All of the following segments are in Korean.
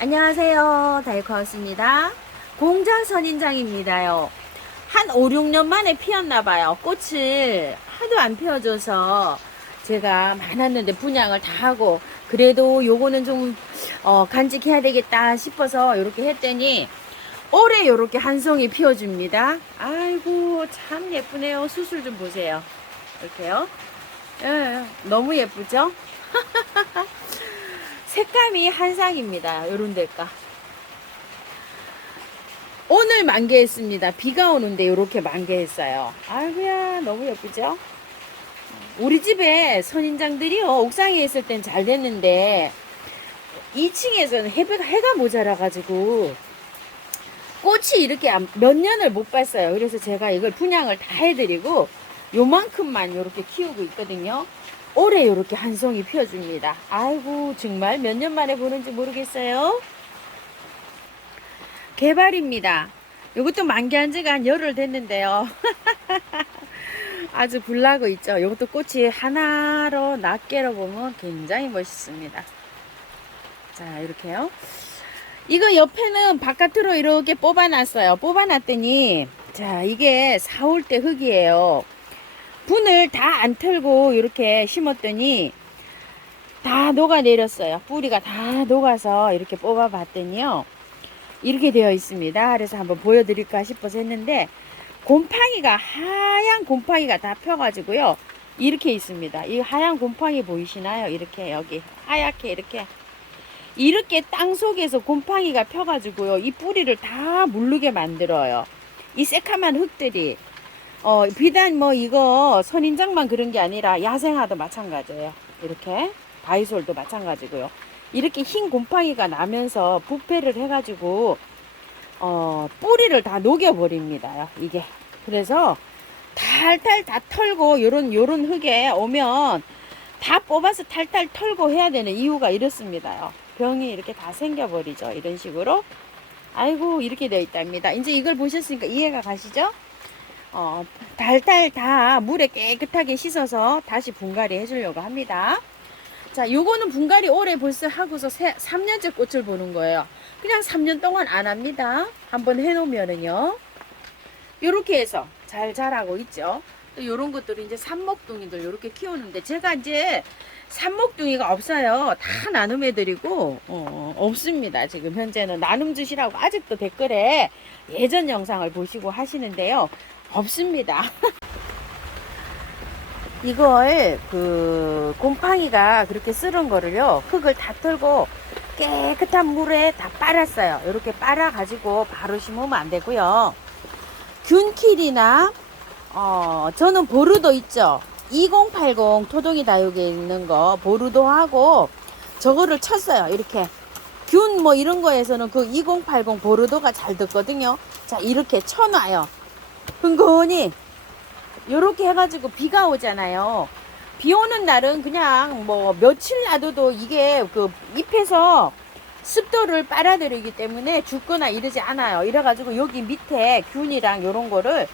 안녕하세요. 다이코하우스입니다. 공자 선인장입니다요. 한 5, 6년 만에 피었나봐요. 꽃을 하도 안 피워줘서 제가 많았는데 분양을 다 하고 그래도 요거는 좀 간직해야 되겠다 싶어서 이렇게 했더니 올해 이렇게 한 송이 피워줍니다. 아이고 참 예쁘네요. 수술 좀 보세요. 이렇게요. 예, 너무 예쁘죠? 색감이 한상입니다. 요런 데가. 오늘 만개했습니다. 비가 오는데 이렇게 만개했어요. 아이고야 너무 예쁘죠? 우리 집에 선인장들이요 옥상에 있을 땐 잘 됐는데 2층에서는 해가 모자라 가지고 꽃이 이렇게 몇 년을 못 봤어요. 그래서 제가 이걸 분양을 다 해드리고 요만큼만 이렇게 키우고 있거든요. 올해 이렇게 한 송이 피워줍니다. 아이고 정말 몇 년 만에 보는지 모르겠어요. 개발입니다. 이것도 만개한 지가 한 열흘 됐는데요. 아주 불나고 있죠. 이것도 꽃이 하나로 낱개로 보면 굉장히 멋있습니다. 자 이렇게요. 이거 옆에는 바깥으로 이렇게 뽑아놨어요. 뽑아놨더니 자 이게 4월 때 흙이에요. 분을 다 안 털고 이렇게 심었더니 다 녹아내렸어요. 뿌리가 다 녹아서 이렇게 뽑아봤더니요. 이렇게 되어 있습니다. 그래서 한번 보여드릴까 싶어서 했는데 곰팡이가 하얀 곰팡이가 다 펴가지고요. 이렇게 있습니다. 이 하얀 곰팡이 보이시나요? 이렇게 여기 하얗게 이렇게 땅 속에서 곰팡이가 펴가지고요. 이 뿌리를 다 물르게 만들어요. 이 새카만 흙들이 비단 뭐 이거 선인장만 그런 게 아니라 야생화도 마찬가지예요. 이렇게 바이솔도 마찬가지고요. 이렇게 흰 곰팡이가 나면서 부패를 해가지고 뿌리를 다 녹여버립니다. 이게 그래서 탈탈 다 털고 요런 흙에 오면 다 뽑아서 탈탈 털고 해야 되는 이유가 이렇습니다. 병이 이렇게 다 생겨버리죠. 이런 식으로. 아이고 이렇게 되어 있답니다. 이제 이걸 보셨으니까 이해가 가시죠? 달달 다 물에 깨끗하게 씻어서 다시 분갈이 해주려고 합니다. 자, 요거는 분갈이 올해 벌써 하고서 3년째 꽃을 보는 거예요. 그냥 3년 동안 안 합니다. 한번 해놓으면은요. 요렇게 해서 잘 자라고 있죠. 또 요런 것들이 이제 삽목둥이들 요렇게 키우는데 제가 이제 삽목둥이가 없어요. 다 나눔해드리고 없습니다. 지금 현재는 나눔 주시라고 아직도 댓글에 예전 영상을 보시고 하시는데요. 없습니다. 이걸 곰팡이가 그렇게 쓰는 거를요 흙을 다 털고 깨끗한 물에 다 빨았어요. 이렇게 빨아 가지고 바로 심으면 안 되고요. 균킬이나 저는 보르도 있죠. 2080 토동이 다육에 있는 거 보르도하고 저거를 쳤어요. 이렇게 균 뭐 이런 거에서는 그 2080 보르도가 잘 듣거든요. 자 이렇게 쳐놔요. 흥건히 요렇게 해가지고 비가 오잖아요. 비 오는 날은 그냥 뭐 며칠 놔둬도 이게 그 잎에서 습도를 빨아들이기 때문에 죽거나 이러지 않아요. 이래가지고 여기 밑에 균이랑 요런 거를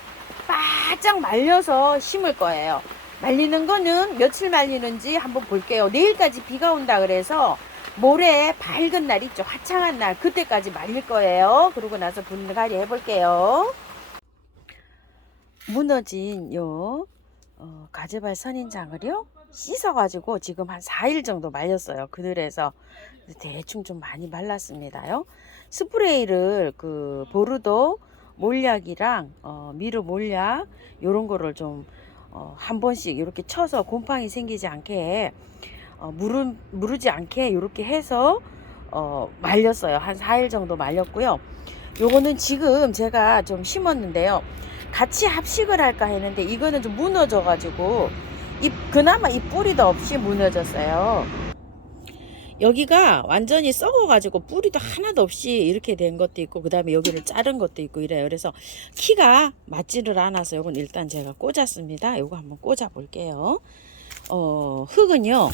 바짝 말려서 심을 거예요. 말리는 거는 며칠 말리는지 한번 볼게요. 내일까지 비가 온다 그래서 모레 밝은 날 있죠. 화창한 날 그때까지 말릴 거예요. 그러고 나서 분갈이 해볼게요. 무너진 요 가재발 선인장을요 씻어가지고 지금 한 4일 정도 말렸어요. 그늘에서 대충 좀 많이 말랐습니다요. 스프레이를 그 보르도 몰약이랑 미르 몰약 요런 거를 좀 한 번씩 이렇게 쳐서 곰팡이 생기지 않게 무르지 않게 이렇게 해서 말렸어요. 한 4일 정도 말렸고요. 요거는 지금 제가 좀 심었는데요. 같이 합식을 할까 했는데 이거는 좀 무너져 가지고 그나마 이 뿌리도 없이 무너졌어요. 여기가 완전히 썩어 가지고 뿌리도 하나도 없이 이렇게 된 것도 있고 그 다음에 여기를 자른 것도 있고 이래요. 그래서 키가 맞지를 않아서 이건 일단 제가 꽂았습니다. 이거 한번 꽂아 볼게요. 흙은요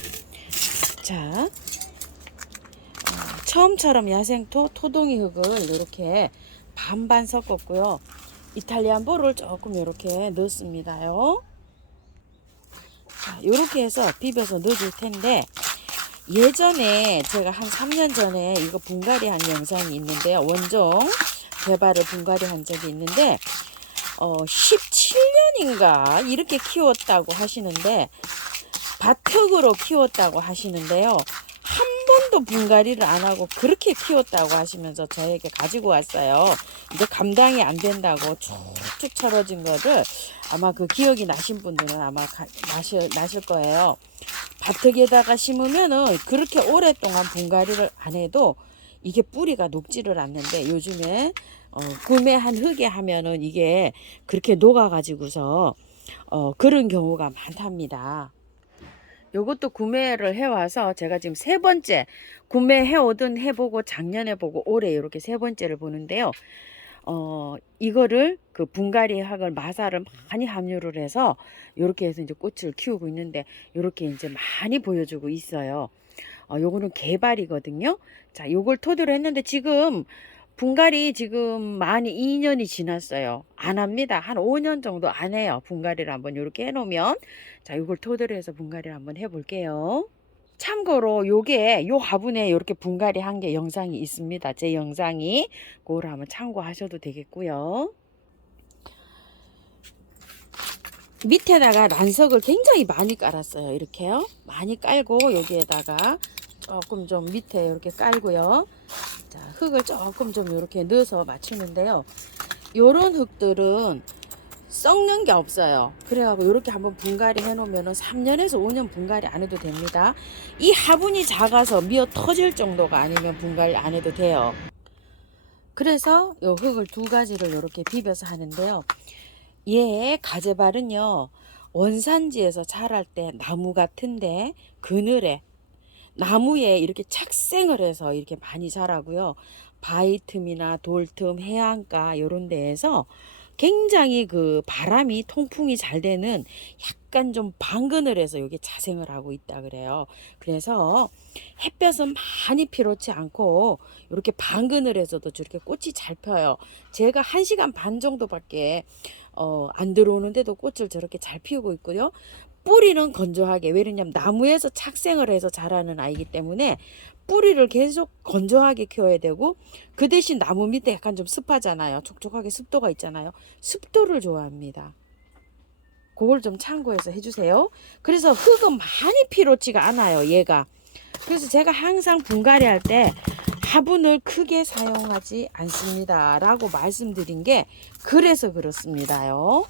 자 처음처럼 야생토 토동이 흙을 이렇게 반반 섞었고요. 이탈리안 볼을 조금 이렇게 넣습니다요. 자, 이렇게 해서 비벼서 넣어줄 텐데 예전에 제가 한 3년 전에 이거 분갈이 한 영상이 있는데요. 원종 개발을 분갈이 한 적이 있는데 17년인가 이렇게 키웠다고 하시는데 밭흙으로 키웠다고 하시는데요. 한 번도 분갈이를 안 하고 그렇게 키웠다고 하시면서 저에게 가지고 왔어요. 이제 감당이 안 된다고 쭉쭉 철어진 거를 아마 그 기억이 나신 분들은 아마 나실 거예요. 밭흙에다가 심으면은 그렇게 오랫동안 분갈이를 안 해도 이게 뿌리가 녹지를 않는데 요즘에 구매한 흙에 하면은 이게 그렇게 녹아가지고서 그런 경우가 많답니다. 요것도 구매를 해와서 제가 지금 세 번째 구매해 오든 해보고 작년에 보고 올해 이렇게 세 번째를 보는데요. 이거를 그 분갈이 학을 마사를 많이 함유를 해서 이렇게 해서 이제 꽃을 키우고 있는데 이렇게 이제 많이 보여주고 있어요. 요거는 개발이거든요. 자, 요걸 토대로 했는데 지금 분갈이 지금 많이 2년이 지났어요. 안 합니다. 한 5년 정도 안 해요. 분갈이를 한번 이렇게 해놓으면. 자, 요걸 토대로 해서 분갈이를 한번 해볼게요. 참고로 요게 요 화분에 이렇게 분갈이 한 게 영상이 있습니다. 제 영상이 그걸 한번 참고하셔도 되겠고요. 밑에다가 란석을 굉장히 많이 깔았어요. 이렇게요. 많이 깔고 여기에다가 조금 좀 밑에 이렇게 깔고요. 자, 흙을 조금 좀 이렇게 넣어서 맞추는데요. 요런 흙들은 썩는 게 없어요. 그래가지고 이렇게 한번 분갈이 해놓으면 3년에서 5년 분갈이 안 해도 됩니다. 이 화분이 작아서 미어 터질 정도가 아니면 분갈이 안 해도 돼요. 그래서 요 흙을 두 가지를 이렇게 비벼서 하는데요. 얘 가재발은요, 원산지에서 자랄 때 나무 같은데 그늘에 나무에 이렇게 착생을 해서 이렇게 많이 자라고요. 바위 틈이나 돌 틈, 해안가 이런 데에서 굉장히 그 바람이 통풍이 잘 되는 약간 좀 방그늘에서 여기 자생을 하고 있다 그래요. 그래서 햇볕은 많이 필요치 않고 이렇게 방그늘에서도 저렇게 꽃이 잘 펴요. 제가 1시간 반 정도밖에 안 들어오는데도 꽃을 저렇게 잘 피우고 있고요. 뿌리는 건조하게, 왜냐면 나무에서 착생을 해서 자라는 아이기 때문에 뿌리를 계속 건조하게 키워야 되고, 그 대신 나무 밑에 약간 좀 습하잖아요. 촉촉하게 습도가 있잖아요. 습도를 좋아합니다. 그걸 좀 참고해서 해주세요. 그래서 흙은 많이 필요치가 않아요, 얘가. 그래서 제가 항상 분갈이 할 때 화분을 크게 사용하지 않습니다 라고 말씀드린 게 그래서 그렇습니다요.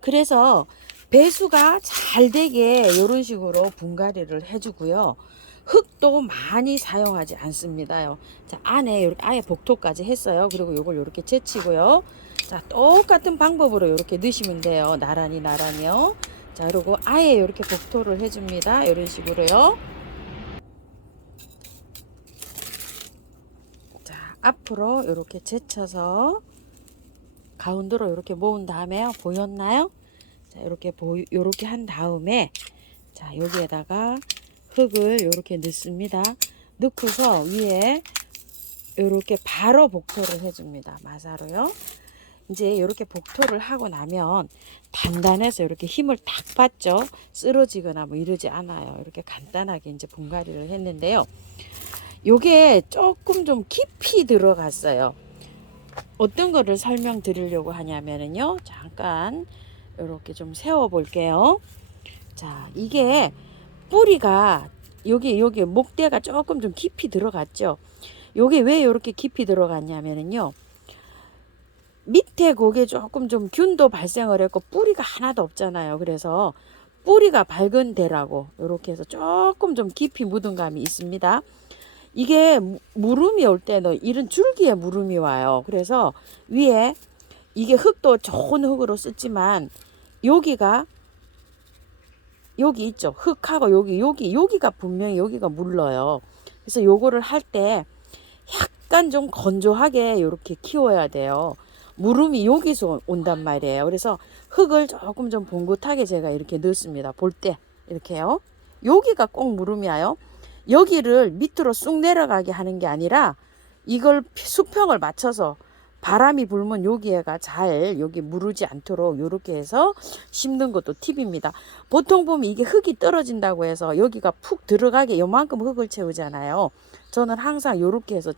그래서 배수가 잘 되게 이런 식으로 분갈이를 해주고요. 흙도 많이 사용하지 않습니다요. 자, 안에 이렇게 아예 복토까지 했어요. 그리고 요걸 이렇게 제치고요. 자, 똑같은 방법으로 이렇게 넣으시면 돼요. 나란히요. 자, 그리고 아예 이렇게 복토를 해줍니다. 이런 식으로요. 자, 앞으로 이렇게 제쳐서 가운데로 이렇게 모은 다음에요. 보였나요? 자, 이렇게 한 다음에, 자, 여기에다가 흙을 이렇게 넣습니다. 넣고서 위에 이렇게 바로 복토를 해줍니다. 마사로요. 이제 이렇게 복토를 하고 나면 단단해서 이렇게 힘을 딱 받죠. 쓰러지거나 뭐 이러지 않아요. 이렇게 간단하게 이제 분갈이를 했는데요. 요게 조금 좀 깊이 들어갔어요. 어떤 거를 설명드리려고 하냐면요. 잠깐 이렇게 좀 세워 볼게요. 자, 이게 뿌리가 여기 목대가 조금 좀 깊이 들어갔죠. 요게 왜 이렇게 깊이 들어갔냐면요. 밑에 곡에 조금 좀 균도 발생을 했고 뿌리가 하나도 없잖아요. 그래서 뿌리가 밝은 데라고 이렇게 해서 조금 좀 깊이 묻은 감이 있습니다. 이게 물음이 올 때는 이런 줄기에 물음이 와요. 그래서 위에 이게 흙도 좋은 흙으로 쓰지만 여기가 여기 있죠. 흙하고 여기가 분명히 여기가 물러요. 그래서 요거를 할 때 약간 좀 건조하게 이렇게 키워야 돼요. 물음이 여기서 온단 말이에요. 그래서 흙을 조금 좀 봉긋하게 제가 이렇게 넣습니다. 볼 때 이렇게요. 여기가 꼭 물음이 와요. 여기를 밑으로 쑥 내려가게 하는 게 아니라 이걸 수평을 맞춰서 바람이 불면 여기에가 잘 여기 무르지 않도록 요렇게 해서 심는 것도 팁입니다. 보통 보면 이게 흙이 떨어진다고 해서 여기가 푹 들어가게 요만큼 흙을 채우잖아요. 저는 항상 요렇게 해서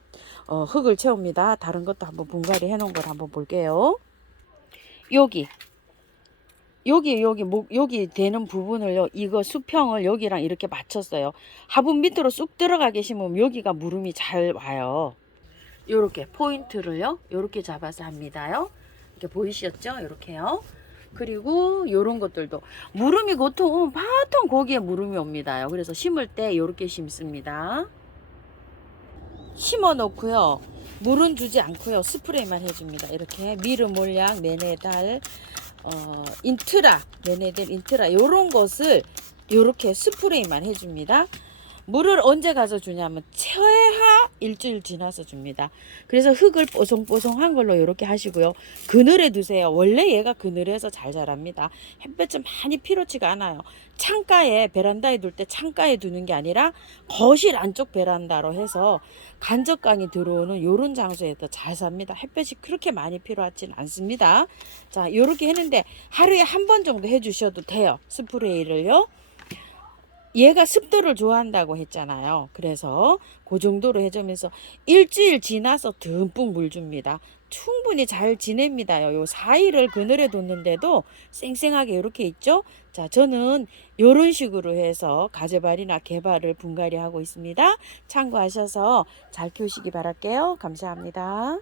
흙을 채웁니다. 다른 것도 한번 분갈이 해 놓은 걸 한번 볼게요. 여기 되는 부분을요, 이거 수평을 여기랑 이렇게 맞췄어요. 화분 밑으로 쑥 들어가게 심으면 여기가 물음이 잘 와요. 요렇게 포인트를요, 요렇게 잡아서 합니다요. 이렇게 보이시죠? 요렇게요. 그리고 요런 것들도 물음이 보통 거기에 물음이 옵니다요. 그래서 심을 때 요렇게 심습니다. 심어 놓고요. 물은 주지 않고요. 스프레이만 해줍니다. 이렇게 미르 몰약, 메네달, 인트라, 메네델 인트라 요런 것을 요렇게 스프레이만 해줍니다. 물을 언제 가서 주냐면 최하 일주일 지나서 줍니다. 그래서 흙을 뽀송뽀송한 걸로 이렇게 하시고요. 그늘에 두세요. 원래 얘가 그늘에서 잘 자랍니다. 햇볕이 많이 필요치가 않아요. 창가에 베란다에 둘 때 창가에 두는 게 아니라 거실 안쪽 베란다로 해서 간접광이 들어오는 요런 장소에서 잘 삽니다. 햇볕이 그렇게 많이 필요하진 않습니다. 자, 요렇게 했는데 하루에 한 번 정도 해주셔도 돼요. 스프레이를요. 얘가 습도를 좋아한다고 했잖아요. 그래서 그 정도로 해주면서 일주일 지나서 듬뿍 물 줍니다. 충분히 잘 지냅니다. 요 4일을 그늘에 뒀는데도 쌩쌩하게 이렇게 있죠. 자, 저는 이런 식으로 해서 가재발이나 개발을 분갈이 하고 있습니다. 참고하셔서 잘 키우시기 바랄게요. 감사합니다.